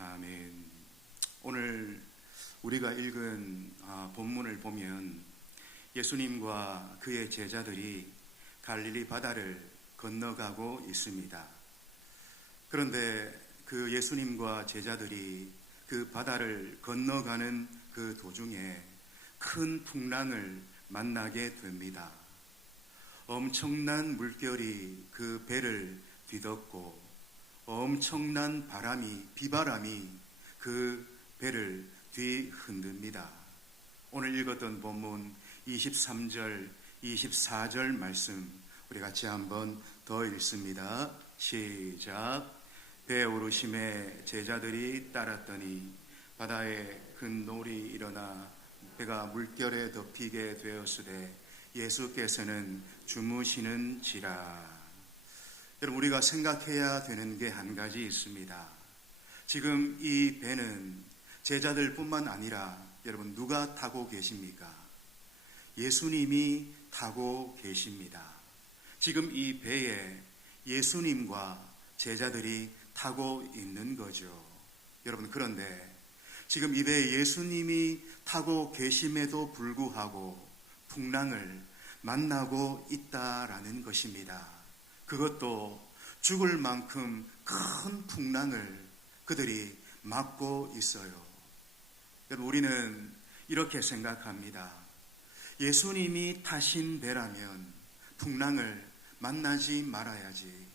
아멘. 오늘 우리가 읽은 본문을 보면 예수님과 그의 제자들이 갈릴리 바다를 건너가고 있습니다. 그런데 그 예수님과 제자들이 그 바다를 건너가는 그 도중에 큰 풍랑을 만나게 됩니다. 엄청난 물결이 그 배를 뒤덮고 엄청난 비바람이 그 배를 뒤흔듭니다. 오늘 읽었던 본문 23절, 24절 말씀 우리 같이 한번 더 읽습니다. 시작. 배 오르심에 제자들이 따랐더니 바다에 큰 놀이 일어나 배가 물결에 덮이게 되었으되 예수께서는 주무시는지라. 여러분, 우리가 생각해야 되는 게 한 가지 있습니다. 지금 이 배는 제자들뿐만 아니라 여러분 누가 타고 계십니까? 예수님이 타고 계십니다. 지금 이 배에 예수님과 제자들이 타고 있는 거죠. 여러분, 그런데 지금 이 배에 예수님이 타고 계심에도 불구하고 풍랑을 만나고 있다라는 것입니다. 그것도 죽을 만큼 큰 풍랑을 그들이 맞고 있어요. 여러분, 우리는 이렇게 생각합니다. 예수님이 타신 배라면 풍랑을 만나지 말아야지.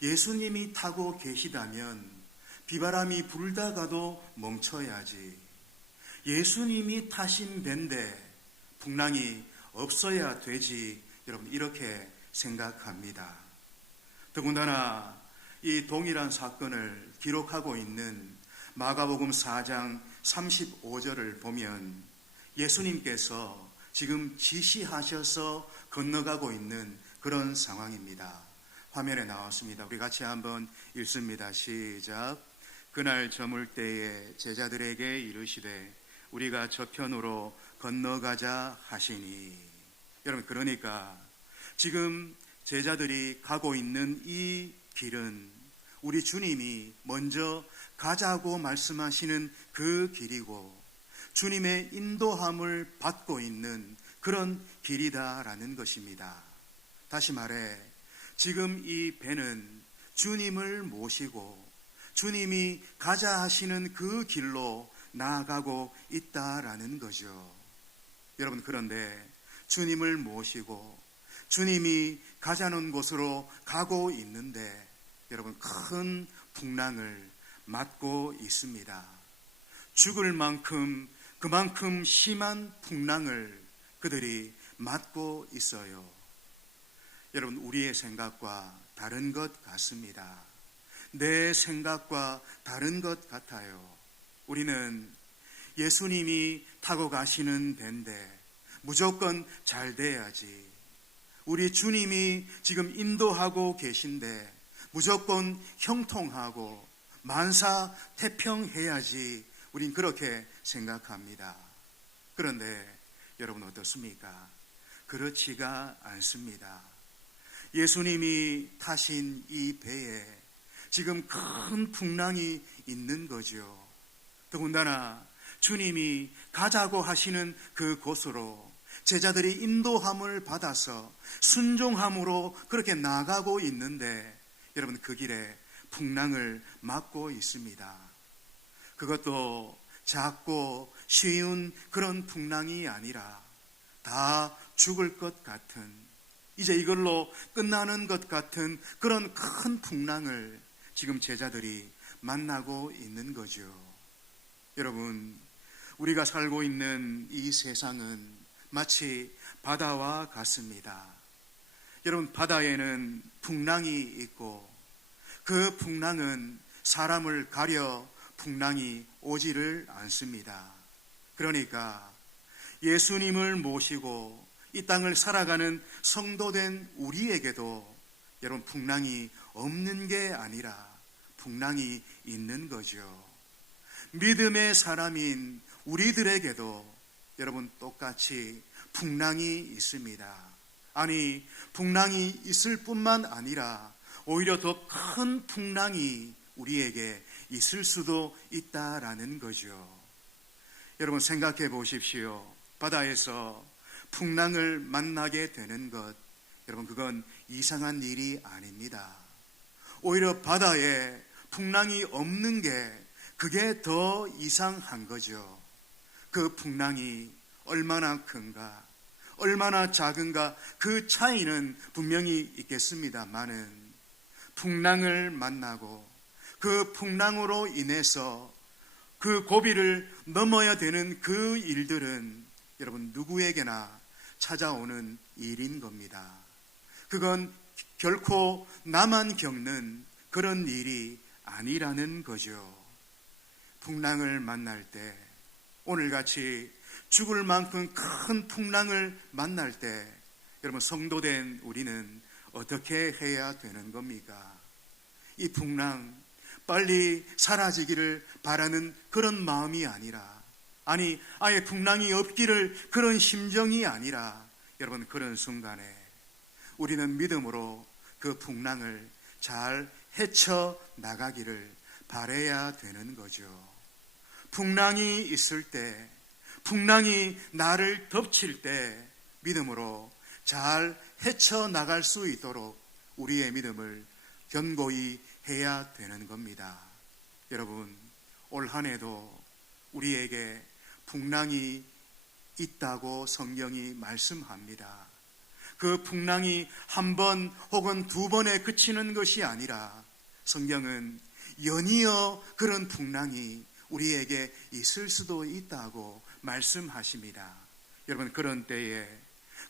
예수님이 타고 계시다면 비바람이 불다가도 멈춰야지. 예수님이 타신 배인데 풍랑이 없어야 되지. 여러분, 이렇게 생각합니다. 더군다나 이 동일한 사건을 기록하고 있는 마가복음 4장 35절을 보면 예수님께서 지금 지시하셔서 건너가고 있는 그런 상황입니다. 화면에 나왔습니다. 우리 같이 한번 읽습니다. 시작. 그날 저물 때에 제자들에게 이르시되 우리가 저편으로 건너가자 하시니. 여러분, 그러니까 지금 제자들이 가고 있는 이 길은 우리 주님이 먼저 가자고 말씀하시는 그 길이고 주님의 인도함을 받고 있는 그런 길이다라는 것입니다. 다시 말해 지금 이 배는 주님을 모시고 주님이 가자 하시는 그 길로 나아가고 있다라는 거죠. 여러분, 그런데 주님을 모시고 주님이 가자는 곳으로 가고 있는데 여러분, 큰 풍랑을 맞고 있습니다. 죽을 만큼 그만큼 심한 풍랑을 그들이 맞고 있어요. 여러분, 우리의 생각과 다른 것 같습니다. 내 생각과 다른 것 같아요. 우리는 예수님이 타고 가시는 배인데 무조건 잘 돼야지. 우리 주님이 지금 인도하고 계신데 무조건 형통하고 만사태평해야지. 우린 그렇게 생각합니다. 그런데 여러분, 어떻습니까? 그렇지가 않습니다. 예수님이 타신 이 배에 지금 큰 풍랑이 있는 거죠. 더군다나 주님이 가자고 하시는 그 곳으로 제자들이 인도함을 받아서 순종함으로 그렇게 나가고 있는데 여러분, 그 길에 풍랑을 맞고 있습니다. 그것도 작고 쉬운 그런 풍랑이 아니라 다 죽을 것 같은, 이제 이걸로 끝나는 것 같은 그런 큰 풍랑을 지금 제자들이 만나고 있는 거죠. 여러분, 우리가 살고 있는 이 세상은 마치 바다와 같습니다. 여러분, 바다에는 풍랑이 있고 그 풍랑은 사람을 가려 풍랑이 오지를 않습니다. 그러니까 예수님을 모시고 이 땅을 살아가는 성도된 우리에게도 여러분, 풍랑이 없는 게 아니라 풍랑이 있는 거죠. 믿음의 사람인 우리들에게도 여러분, 똑같이 풍랑이 있습니다. 아니, 풍랑이 있을 뿐만 아니라 오히려 더 큰 풍랑이 우리에게 있을 수도 있다라는 거죠. 여러분 생각해 보십시오. 바다에서 풍랑을 만나게 되는 것, 여러분 그건 이상한 일이 아닙니다. 오히려 바다에 풍랑이 없는 게 그게 더 이상한 거죠. 그 풍랑이 얼마나 큰가, 얼마나 작은가, 그 차이는 분명히 있겠습니다만은 풍랑을 만나고 그 풍랑으로 인해서 그 고비를 넘어야 되는 그 일들은 여러분 누구에게나 찾아오는 일인 겁니다. 그건 결코 나만 겪는 그런 일이 아니라는 거죠. 풍랑을 만날 때, 오늘같이 죽을 만큼 큰 풍랑을 만날 때 여러분 성도된 우리는 어떻게 해야 되는 겁니까? 이 풍랑 빨리 사라지기를 바라는 그런 마음이 아니라, 아니 아예 풍랑이 없기를 그런 심정이 아니라 여러분 그런 순간에 우리는 믿음으로 그 풍랑을 잘 헤쳐나가기를 바라야 되는 거죠. 풍랑이 있을 때, 풍랑이 나를 덮칠 때 믿음으로 잘 헤쳐나갈 수 있도록 우리의 믿음을 견고히 해야 되는 겁니다. 여러분 올 한 해도 우리에게 풍랑이 있다고 성경이 말씀합니다. 그 풍랑이 한 번 혹은 두 번에 그치는 것이 아니라 성경은 연이어 그런 풍랑이 우리에게 있을 수도 있다고 말씀하십니다. 여러분 그런 때에,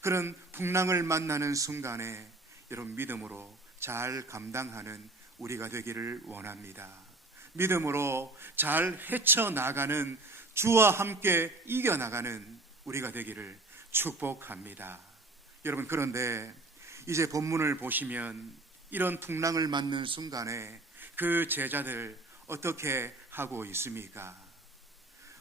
그런 풍랑을 만나는 순간에 여러분 믿음으로 잘 감당하는 우리가 되기를 원합니다. 믿음으로 잘 헤쳐나가는, 주와 함께 이겨나가는 우리가 되기를 축복합니다. 여러분 그런데 이제 본문을 보시면 이런 풍랑을 맞는 순간에 그 제자들 어떻게 하고 있습니까?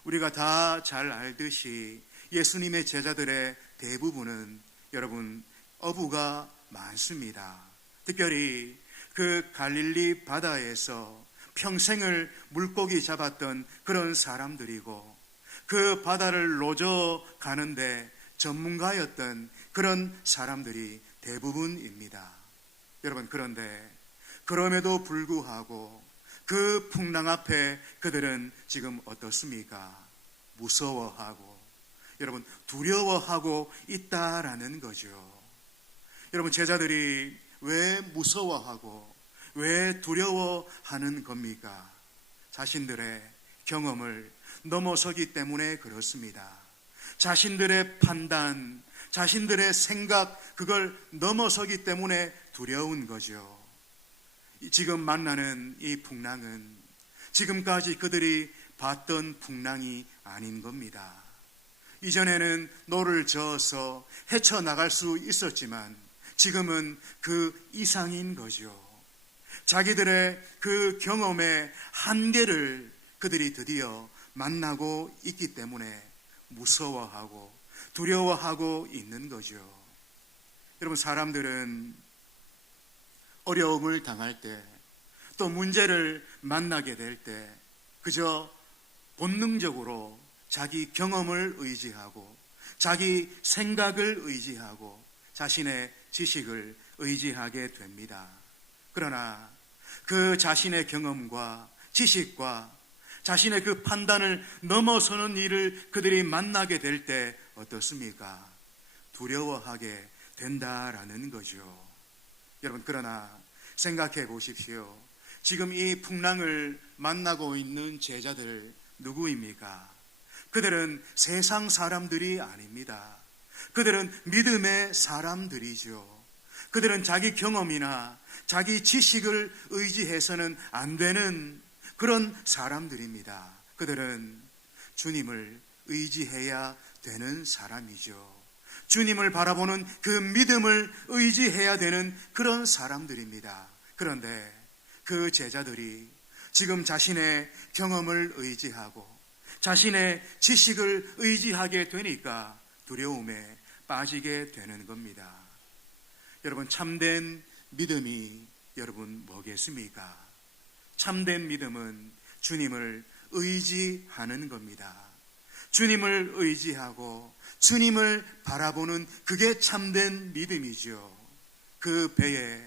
우리가 다 잘 알듯이 예수님의 제자들의 대부분은 여러분 어부가 많습니다. 특별히 그 갈릴리 바다에서 평생을 물고기 잡았던 그런 사람들이고 그 바다를 노져 가는데 전문가였던 그런 사람들이 대부분입니다. 여러분 그런데 그럼에도 불구하고 그 풍랑 앞에 그들은 지금 어떻습니까? 무서워하고 여러분 두려워하고 있다라는 거죠. 여러분 제자들이 왜 무서워하고 왜 두려워하는 겁니까? 자신들의 경험을 넘어서기 때문에 그렇습니다. 자신들의 판단, 자신들의 생각, 그걸 넘어서기 때문에 두려운 거죠. 지금 만나는 이 풍랑은 지금까지 그들이 봤던 풍랑이 아닌 겁니다. 이전에는 노를 저어서 헤쳐나갈 수 있었지만 지금은 그 이상인 거죠. 자기들의 그 경험의 한계를 그들이 드디어 만나고 있기 때문에 무서워하고 두려워하고 있는 거죠. 여러분 사람들은 어려움을 당할 때, 또 문제를 만나게 될 때 그저 본능적으로 자기 경험을 의지하고 자기 생각을 의지하고 자신의 지식을 의지하게 됩니다. 그러나 그 자신의 경험과 지식과 자신의 그 판단을 넘어서는 일을 그들이 만나게 될 때 어떻습니까? 두려워하게 된다라는 거죠. 여러분 그러나 생각해 보십시오. 지금 이 풍랑을 만나고 있는 제자들 누구입니까? 그들은 세상 사람들이 아닙니다. 그들은 믿음의 사람들이죠. 그들은 자기 경험이나 자기 지식을 의지해서는 안 되는 그런 사람들입니다. 그들은 주님을 의지해야 되는 사람이죠. 주님을 바라보는 그 믿음을 의지해야 되는 그런 사람들입니다. 그런데 그 제자들이 지금 자신의 경험을 의지하고 자신의 지식을 의지하게 되니까 두려움에 빠지게 되는 겁니다. 여러분 참된 믿음이 여러분 뭐겠습니까? 참된 믿음은 주님을 의지하는 겁니다. 주님을 의지하고 주님을 바라보는 그게 참된 믿음이죠. 그 배에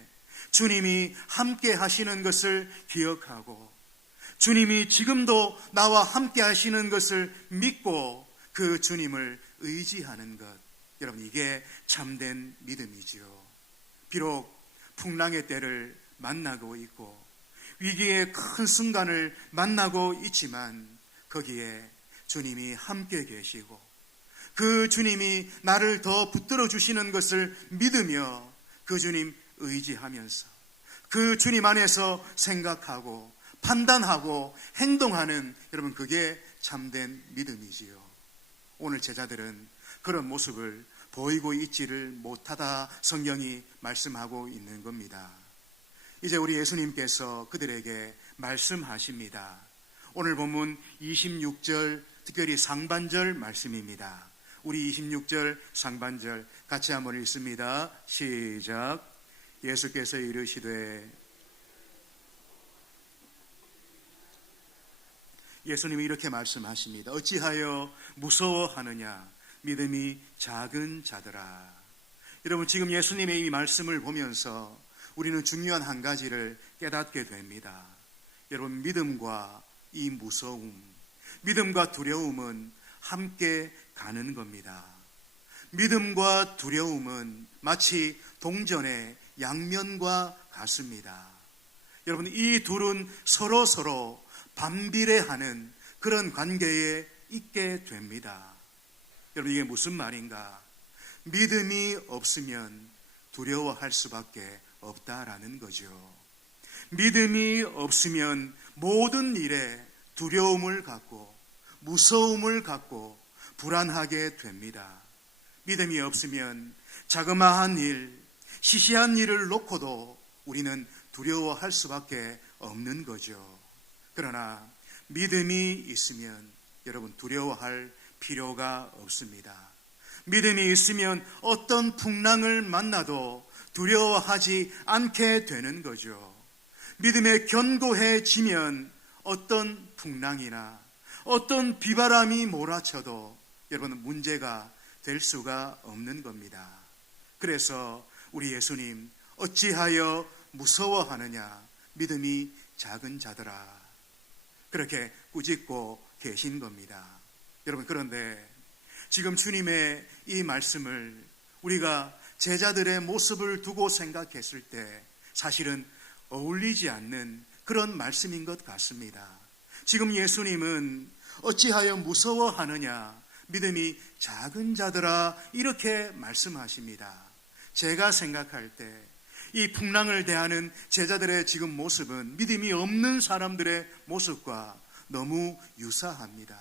주님이 함께 하시는 것을 기억하고 주님이 지금도 나와 함께 하시는 것을 믿고 그 주님을 의지하는 것, 여러분, 이게 참된 믿음이지요. 비록 풍랑의 때를 만나고 있고 위기의 큰 순간을 만나고 있지만 거기에 주님이 함께 계시고 그 주님이 나를 더 붙들어 주시는 것을 믿으며 그 주님 의지하면서 그 주님 안에서 생각하고 판단하고 행동하는, 여러분, 그게 참된 믿음이지요. 오늘 제자들은 그런 모습을 보이고 있지를 못하다 성경이 말씀하고 있는 겁니다. 이제 우리 예수님께서 그들에게 말씀하십니다. 오늘 본문 26절, 특별히 상반절 말씀입니다. 우리 26절 상반절 같이 한번 읽습니다. 시작. 예수께서 이르시되, 예수님이 이렇게 말씀하십니다. 어찌하여 무서워하느냐, 믿음이 작은 자들아. 여러분, 지금 예수님의 이 말씀을 보면서 우리는 중요한 한 가지를 깨닫게 됩니다. 여러분, 믿음과 이 무서움, 믿음과 두려움은 함께 가는 겁니다. 믿음과 두려움은 마치 동전의 양면과 같습니다. 여러분, 이 둘은 서로 반비례하는 그런 관계에 있게 됩니다. 여러분, 이게 무슨 말인가? 믿음이 없으면 두려워할 수밖에 없다라는 거죠. 믿음이 없으면 모든 일에 두려움을 갖고 무서움을 갖고 불안하게 됩니다. 믿음이 없으면 자그마한 일, 시시한 일을 놓고도 우리는 두려워할 수밖에 없는 거죠. 그러나 믿음이 있으면 여러분, 두려워할 필요가 없습니다. 믿음이 있으면 어떤 풍랑을 만나도 두려워하지 않게 되는 거죠. 믿음에 견고해지면 어떤 풍랑이나 어떤 비바람이 몰아쳐도 여러분, 문제가 될 수가 없는 겁니다. 그래서 우리 예수님, 어찌하여 무서워하느냐, 믿음이 작은 자들아, 그렇게 꾸짖고 계신 겁니다. 여러분, 그런데 지금 주님의 이 말씀을 우리가 제자들의 모습을 두고 생각했을 때 사실은 어울리지 않는 그런 말씀인 것 같습니다. 지금 예수님은 어찌하여 무서워하느냐, 믿음이 작은 자들아, 이렇게 말씀하십니다. 제가 생각할 때 이 풍랑을 대하는 제자들의 지금 모습은 믿음이 없는 사람들의 모습과 너무 유사합니다.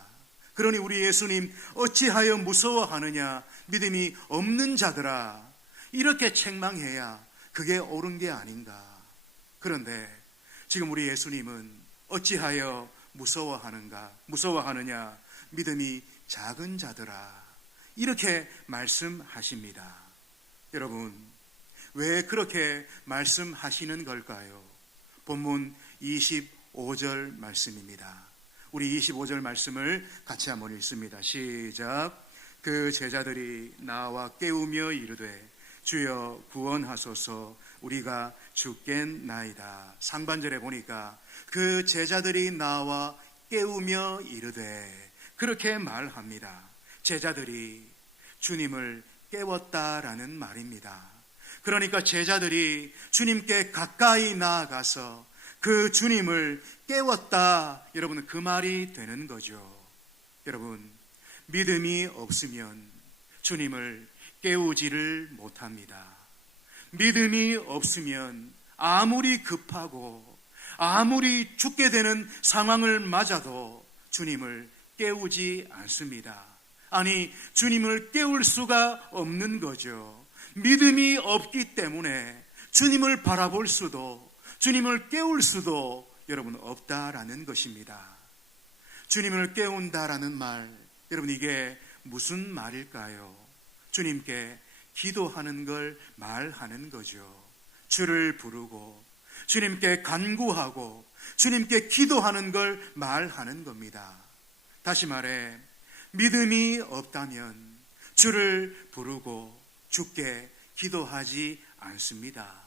그러니 우리 예수님, 어찌하여 무서워하느냐, 믿음이 없는 자들아, 이렇게 책망해야 그게 옳은 게 아닌가. 그런데 지금 우리 예수님은 어찌하여 무서워하느냐, 믿음이 작은 자들아, 이렇게 말씀하십니다. 여러분, 왜 그렇게 말씀하시는 걸까요? 본문 25절 말씀입니다. 우리 25절 말씀을 같이 한번 읽습니다. 시작. 그 제자들이 나와 깨우며 이르되, 주여 구원하소서, 우리가 죽겠나이다. 상반절에 보니까 그 제자들이 나와 깨우며 이르되, 그렇게 말합니다. 제자들이 주님을 깨웠다라는 말입니다. 그러니까 제자들이 주님께 가까이 나아가서 그 주님을 깨웠다, 여러분, 그 말이 되는 거죠. 여러분, 믿음이 없으면 주님을 깨우지를 못합니다. 믿음이 없으면 아무리 급하고 아무리 죽게 되는 상황을 맞아도 주님을 깨우지 않습니다. 아니, 주님을 깨울 수가 없는 거죠. 믿음이 없기 때문에 주님을 바라볼 수도, 주님을 깨울 수도 여러분 없다라는 것입니다. 주님을 깨운다라는 말, 여러분, 이게 무슨 말일까요? 주님께 기도하는 걸 말하는 거죠. 주를 부르고 주님께 간구하고 주님께 기도하는 걸 말하는 겁니다. 다시 말해 믿음이 없다면 주를 부르고 주께 기도하지 않습니다.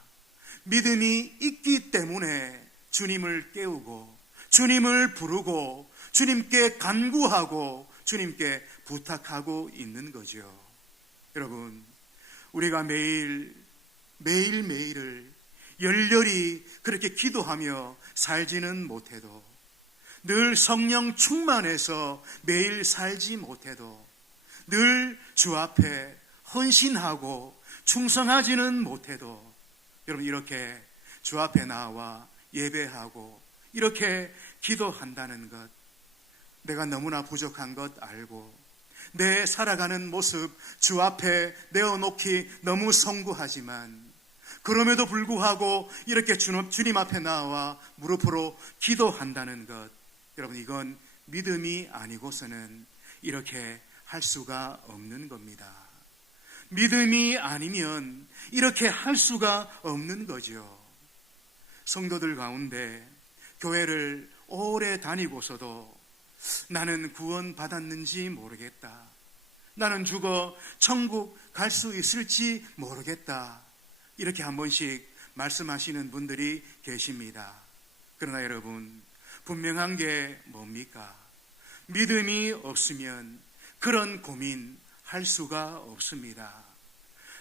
믿음이 있기 때문에 주님을 깨우고 주님을 부르고 주님께 간구하고 주님께 부탁하고 있는 거죠. 여러분, 우리가 매일매일을 열렬히 그렇게 기도하며 살지는 못해도, 늘 성령 충만해서 매일 살지 못해도, 늘 주 앞에 헌신하고 충성하지는 못해도, 여러분, 이렇게 주 앞에 나와 예배하고 이렇게 기도한다는 것, 내가 너무나 부족한 것 알고 내 살아가는 모습 주 앞에 내어놓기 너무 성구하지만, 그럼에도 불구하고 이렇게 주님 앞에 나와 무릎으로 기도한다는 것, 여러분, 이건 믿음이 아니고서는 이렇게 할 수가 없는 겁니다. 믿음이 아니면 이렇게 할 수가 없는 거죠. 성도들 가운데 교회를 오래 다니고서도 나는 구원 받았는지 모르겠다, 나는 죽어 천국 갈 수 있을지 모르겠다, 이렇게 한 번씩 말씀하시는 분들이 계십니다. 그러나 여러분, 분명한 게 뭡니까? 믿음이 없으면 그런 고민 할 수가 없습니다.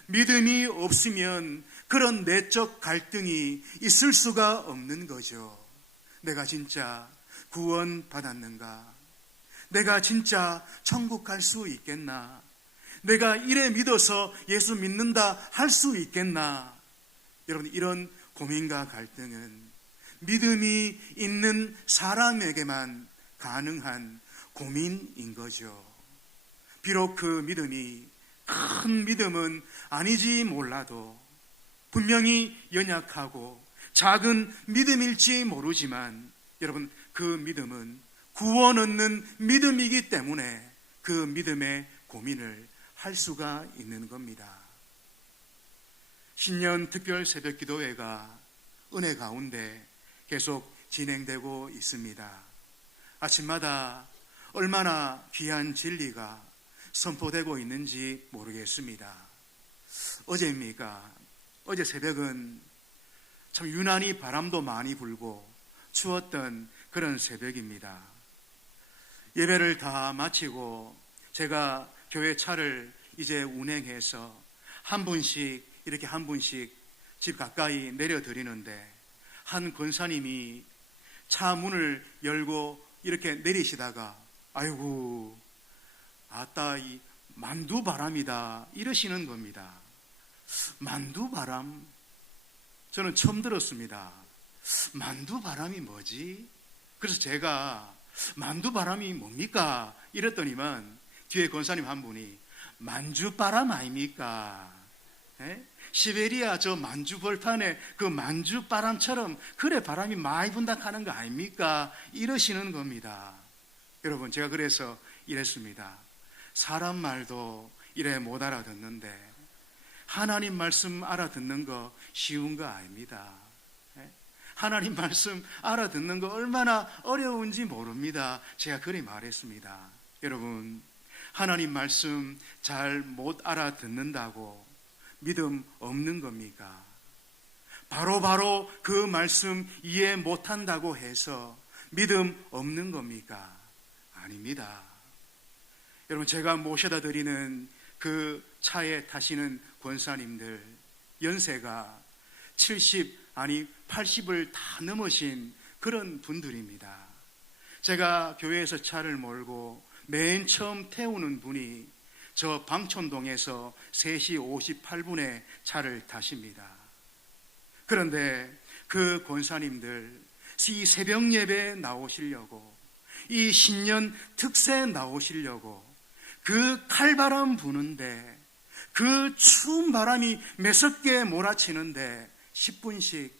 믿음이 없으면 그런 내적 갈등이 있을 수가 없는 거죠. 내가 진짜 구원 받았는가? 내가 진짜 천국 갈 수 있겠나? 내가 이래 믿어서 예수 믿는다 할 수 있겠나? 여러분, 이런 고민과 갈등은 믿음이 있는 사람에게만 가능한 고민인 거죠. 비록 그 믿음이 큰 믿음은 아니지 몰라도, 분명히 연약하고 작은 믿음일지 모르지만, 여러분, 그 믿음은 구원 얻는 믿음이기 때문에 그 믿음의 고민을 할 수가 있는 겁니다. 신년 특별 새벽 기도회가 은혜 가운데 계속 진행되고 있습니다. 아침마다 얼마나 귀한 진리가 선포되고 있는지 모르겠습니다. 어제입니까? 어제 새벽은 참 유난히 바람도 많이 불고 추웠던 그런 새벽입니다. 예배를 다 마치고 제가 교회 차를 이제 운행해서 한 분씩 집 가까이 내려드리는데, 한 권사님이 차 문을 열고 이렇게 내리시다가 아이고, 아따, 이 만두바람이다, 이러시는 겁니다. 만두바람? 저는 처음 들었습니다. 만두바람이 뭐지? 그래서 제가 만두바람이 뭡니까? 이랬더니만 뒤에 권사님 한 분이 만주바람 아닙니까? 에? 시베리아 저 만주 벌판에 그 만주바람처럼 그래 바람이 많이 분다 하는 거 아닙니까? 이러시는 겁니다. 여러분, 제가 그래서 이랬습니다. 사람 말도 이래 못 알아듣는데 하나님 말씀 알아듣는 거 쉬운 거 아닙니다. 하나님 말씀 알아듣는 거 얼마나 어려운지 모릅니다. 제가 그리 말했습니다. 여러분, 하나님 말씀 잘 못 알아듣는다고 믿음 없는 겁니까? 바로 그 말씀 이해 못한다고 해서 믿음 없는 겁니까? 아닙니다. 여러분, 제가 모셔다 드리는 그 차에 타시는 권사님들 연세가 70 아니 80을 다 넘으신 그런 분들입니다. 제가 교회에서 차를 몰고 맨 처음 태우는 분이 저 방촌동에서 3시 58분에 차를 타십니다. 그런데 그 권사님들 이 새벽 예배에 나오시려고, 이 신년 특세에 나오시려고 그 칼바람 부는데, 그 추운 바람이 매섭게 몰아치는데 10분씩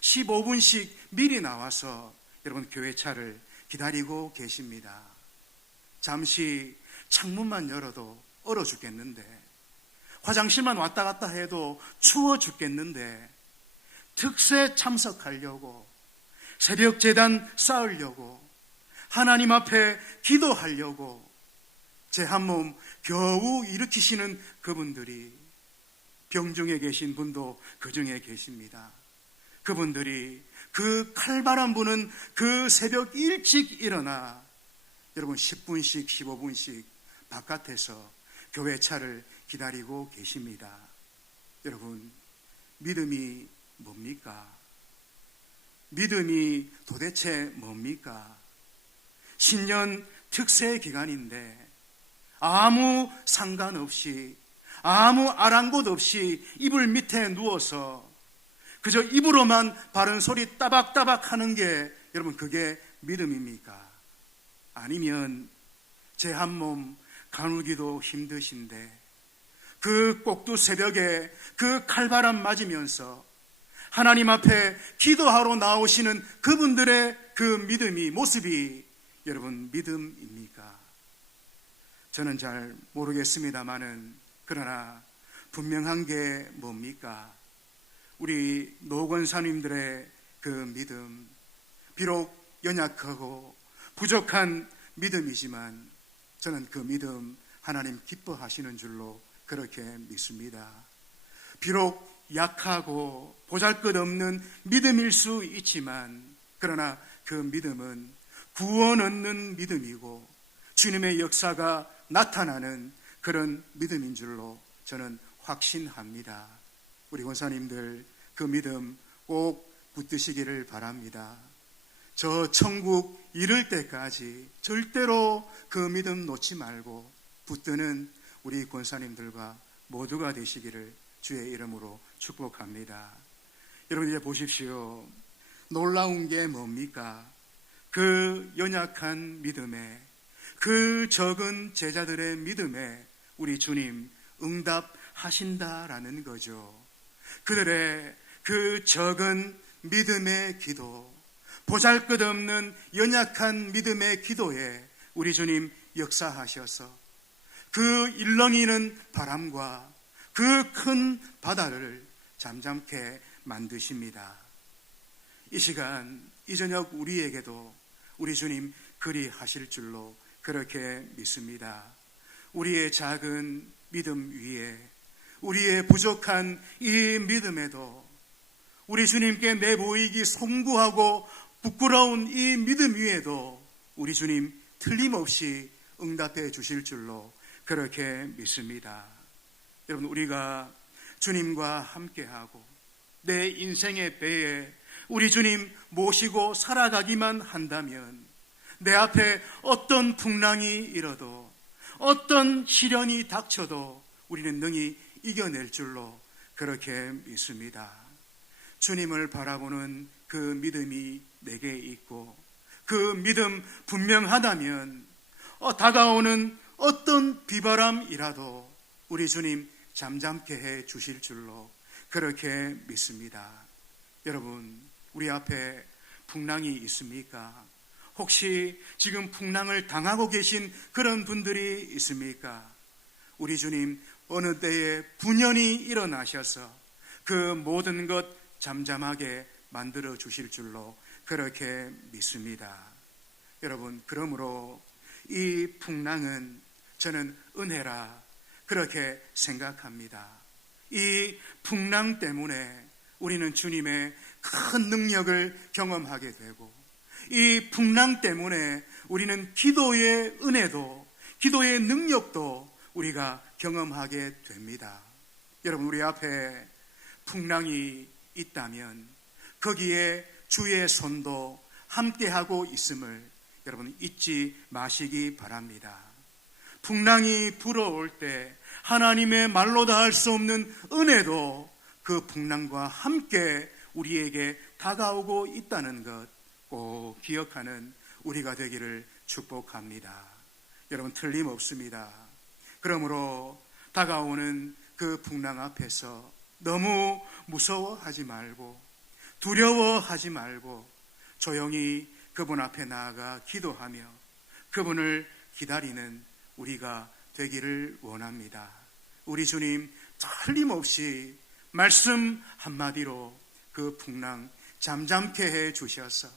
15분씩 미리 나와서 여러분 교회 차를 기다리고 계십니다. 잠시 창문만 열어도 얼어 죽겠는데, 화장실만 왔다 갔다 해도 추워 죽겠는데, 특세 참석하려고, 새벽 제단 쌓으려고, 하나님 앞에 기도하려고 제 한 몸 겨우 일으키시는 그분들이, 병중에 계신 분도 그 중에 계십니다. 그분들이 그 칼바람 부는 그 새벽 일찍 일어나 여러분 10분씩 15분씩 바깥에서 교회 차를 기다리고 계십니다. 여러분, 믿음이 뭡니까? 믿음이 도대체 뭡니까? 신년 특세 기간인데 아무 상관없이, 아무 아랑곳 없이 이불 밑에 누워서 그저 입으로만 바른 소리 따박따박 하는 게 여러분 그게 믿음입니까? 아니면 제 한 몸 가누기도 힘드신데 그 꼭두 새벽에 그 칼바람 맞으면서 하나님 앞에 기도하러 나오시는 그분들의 그 믿음이, 모습이 여러분 믿음입니까? 저는 잘 모르겠습니다만은, 그러나 분명한 게 뭡니까? 우리 노 권사님들의 그 믿음, 비록 연약하고 부족한 믿음이지만 저는 그 믿음 하나님 기뻐하시는 줄로 그렇게 믿습니다. 비록 약하고 보잘것없는 믿음일 수 있지만, 그러나 그 믿음은 구원 얻는 믿음이고 주님의 역사가 나타나는 그런 믿음인 줄로 저는 확신합니다. 우리 권사님들 그 믿음 꼭 붙드시기를 바랍니다. 저 천국 이를 때까지 절대로 그 믿음 놓지 말고 붙드는 우리 권사님들과 모두가 되시기를 주의 이름으로 축복합니다. 여러분, 이제 보십시오. 놀라운 게 뭡니까? 그 연약한 믿음에, 그 적은 제자들의 믿음에 우리 주님 응답하신다라는 거죠. 그들의 그 적은 믿음의 기도, 보잘것없는 연약한 믿음의 기도에 우리 주님 역사하셔서 그 일렁이는 바람과 그 큰 바다를 잠잠케 만드십니다. 이 시간, 이 저녁 우리에게도 우리 주님 그리 하실 줄로 그렇게 믿습니다. 우리의 작은 믿음 위에, 우리의 부족한 이 믿음에도 우리 주님께 내보이기 송구하고 부끄러운 이 믿음 위에도 우리 주님 틀림없이 응답해 주실 줄로 그렇게 믿습니다. 여러분, 우리가 주님과 함께하고 내 인생의 배에 우리 주님 모시고 살아가기만 한다면 내 앞에 어떤 풍랑이 일어도, 어떤 시련이 닥쳐도 우리는 능히 이겨낼 줄로 그렇게 믿습니다. 주님을 바라보는 그 믿음이 내게 있고 그 믿음 분명하다면 다가오는 어떤 비바람이라도 우리 주님 잠잠케 해 주실 줄로 그렇게 믿습니다. 여러분, 우리 앞에 풍랑이 있습니까? 혹시 지금 풍랑을 당하고 계신 그런 분들이 있습니까? 우리 주님 어느 때에 분연히 일어나셔서 그 모든 것 잠잠하게 만들어 주실 줄로 그렇게 믿습니다. 여러분, 그러므로 이 풍랑은 저는 은혜라 그렇게 생각합니다. 이 풍랑 때문에 우리는 주님의 큰 능력을 경험하게 되고, 이 풍랑 때문에 우리는 기도의 은혜도, 기도의 능력도 우리가 경험하게 됩니다. 여러분, 우리 앞에 풍랑이 있다면 거기에 주의 손도 함께하고 있음을 여러분 잊지 마시기 바랍니다. 풍랑이 불어올 때 하나님의 말로 다 할 수 없는 은혜도 그 풍랑과 함께 우리에게 다가오고 있다는 것 꼭 기억하는 우리가 되기를 축복합니다. 여러분, 틀림없습니다. 그러므로 다가오는 그 풍랑 앞에서 너무 무서워하지 말고 두려워하지 말고 조용히 그분 앞에 나아가 기도하며 그분을 기다리는 우리가 되기를 원합니다. 우리 주님 틀림없이 말씀 한마디로 그 풍랑 잠잠케 해 주셔서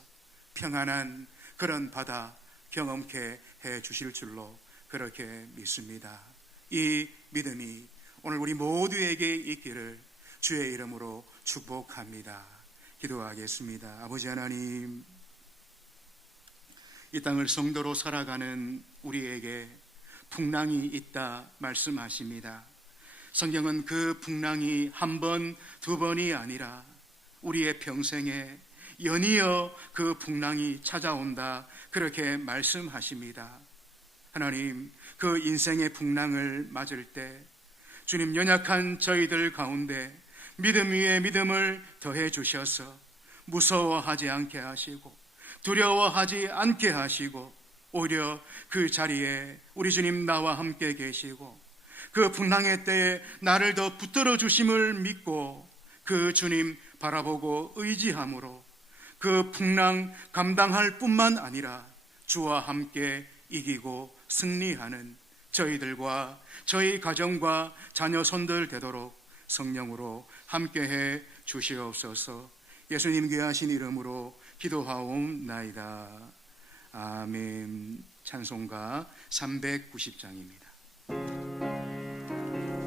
평안한 그런 바다 경험케 해 주실 줄로 그렇게 믿습니다. 이 믿음이 오늘 우리 모두에게 있기를 주의 이름으로 축복합니다. 기도하겠습니다. 아버지 하나님, 이 땅을 성도로 살아가는 우리에게 풍랑이 있다 말씀하십니다. 성경은 그 풍랑이 한 번, 두 번이 아니라 우리의 평생에 연이어 그 풍랑이 찾아온다 그렇게 말씀하십니다. 하나님, 그 인생의 풍랑을 맞을 때 주님, 연약한 저희들 가운데 믿음 위에 믿음을 더해 주셔서 무서워하지 않게 하시고 두려워하지 않게 하시고 오히려 그 자리에 우리 주님 나와 함께 계시고 그 풍랑의 때에 나를 더 붙들어 주심을 믿고 그 주님 바라보고 의지함으로 그 풍랑 감당할 뿐만 아니라 주와 함께 이기고 승리하는 저희들과 저희 가정과 자녀 손들 되도록 성령으로 함께해 주시옵소서. 예수님 귀하신 이름으로 기도하옵나이다. 아멘. 찬송가 390장입니다.